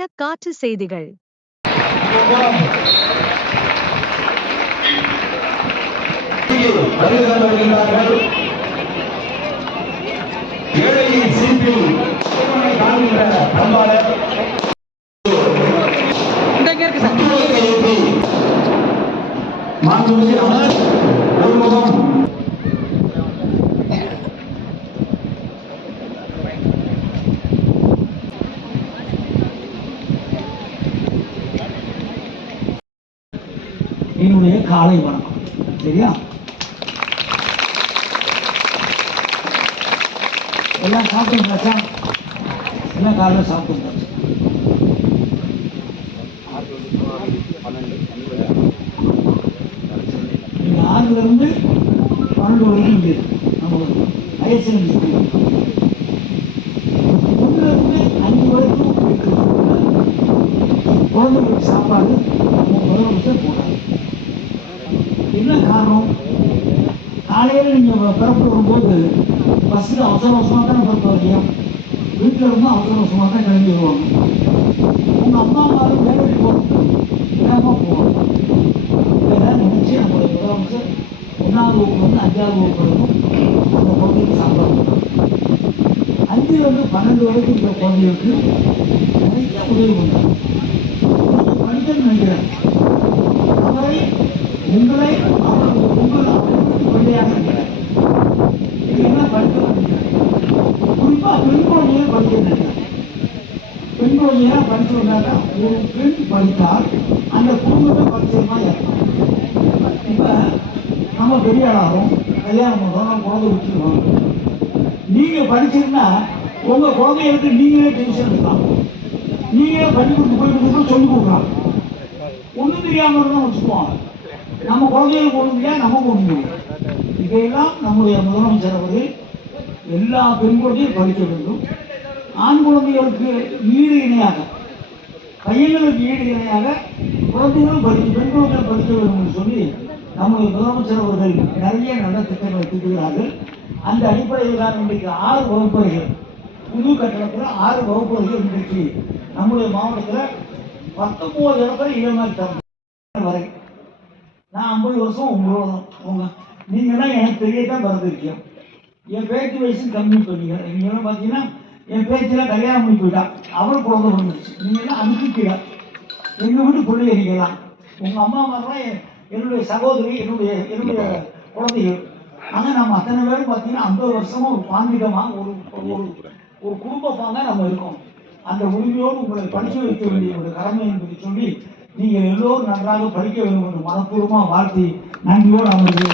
இன்றைக்கான காற்று செய்திகள். என்னுடைய காலை வணக்கம். சரியா? எல்லாம் சாப்பிட்டுருந்தாச்சா? எல்லாம் காலையில் சாப்பிட்டுருந்தாச்சு. நீங்கள் 6லேருந்து 12 வரைக்கும் இருக்கு. நம்ம ஹையர் செகண்டரி 1லேருந்து 5 வரைக்கும் குழந்தைங்களுக்கு சாப்பாடு முதலமைச்சர் போட்டாங்க. என்ன காரணம்? காலையில் நீங்கள் பிறப்பு வரும்போது பஸ்ஸில் அவசர அவசரமாக தானே பிறப்பு வரையும். வீட்டில் இருந்து அவசர அவசரமாக தான் கிளம்பி வருவாங்க. உங்கள் அம்மா அம்மாவும் வேலைக்கு போகணும், வேகமாக போவாங்க. இதெல்லாம் நினச்சி நம்மளுடைய முதலமைச்சர் 1ஆவது வகுப்புலேருந்து 5ஆவது வகுப்பு வரைக்கும் அந்த குழந்தைக்கு சாப்பிடுவாங்க. 5லேருந்து 12 வரைக்கும் இந்த குழந்தைகளுக்கு நிறைய உதவி பண்ணுறாங்க. படிக்கணும்னு நினைக்கிறேன். அவரை உங்களை உங்கள் குழந்தையாக இருக்கிறார். நீங்கள் என்ன படிக்க நினைக்கிறேன்? குறிப்பாக பெண் குழந்தையை படிக்க நினைக்கிறேன். பெண் குழந்தையாக படித்து வந்தாக்கா ஒரு பெண் படித்தால் அந்த குடும்பத்தை பரிச்சயமாக இருக்கும். இப்போ நம்ம பெரிய ஆளாகும், கல்யாணம் பண்ணுறோம், நம்ம குழந்தை வச்சுருவோம். நீங்கள் படிச்சிருந்தா உங்கள் குழந்தைகளுக்கு நீங்களே டென்ஷன் இருக்கலாம். நீங்களே பள்ளி கொடுத்து போயிட்டு சொல்லிக் கொடுக்கலாம். ஒன்றும் தெரியாமல் இருந்தால் வச்சுக்குவோம். நம்ம குழந்தைகளுக்கு ஒன்றும் தெரியாது, நமக்கு ஒன்றும் தெரியும். இதையெல்லாம் நம்முடைய முதலமைச்சர் அவர்கள் எல்லா பெண் குழந்தையும் படிக்க வேண்டும். ஆண் குழந்தைகளுக்கு ஈடு இணையாக, பையன்களுக்கு ஈடு இணையாக குழந்தைகளும் பெண் குழந்தைகள் படிக்க வேண்டும் என்று சொல்லி நம்முடைய முதலமைச்சர் அவர்கள் நிறைய நல்ல திட்டங்களை தீட்டுகிறார்கள். அந்த அடிப்படையில் தான் இன்றைக்கு 6 வகுப்பறைகள், புது கட்டணத்தில் 6 வகுப்பறைகள் இன்றைக்கு நம்முடைய மாவட்டத்தில் 19 இடத்துல இளமாரி தரம் வரை. நான் 50 வருஷம் உங்களோட நீங்கள்லாம் எனக்கு தெரியதான் பிறந்திருக்கேன். என் பேச்சு வயசு கம்மி பண்ணீங்க. நீங்கள்லாம் பார்த்தீங்கன்னா என் பேச்சில் கல்யாணம் பண்ணி போயிட்டா, அவள் குழந்தை வந்துருச்சு. நீங்கள்லாம் அனுப்பிக்கல. எங்கள் வீட்டு பிள்ளை நீங்களாம். உங்கள் அம்மா மாதிரிலாம் என்னுடைய சகோதரி, என்னுடைய குழந்தைகள். ஆனால் நம்ம அத்தனை பேரும் பார்த்தீங்கன்னா 50 வருஷமும் ஒரு பாண்டிகமாக ஒரு குடும்ப பாங்க நம்ம இருக்கோம். அந்த உரிமையோடு உங்களை படிக்க வைக்க வேண்டிய ஒரு கடமை என்பதை சொல்லி நீங்கள் எல்லோரும் நன்றாக படிக்க வேண்டும் என்று மனப்பூர்வமாக வாழ்த்தி நன்றியோடு அமர்ந்து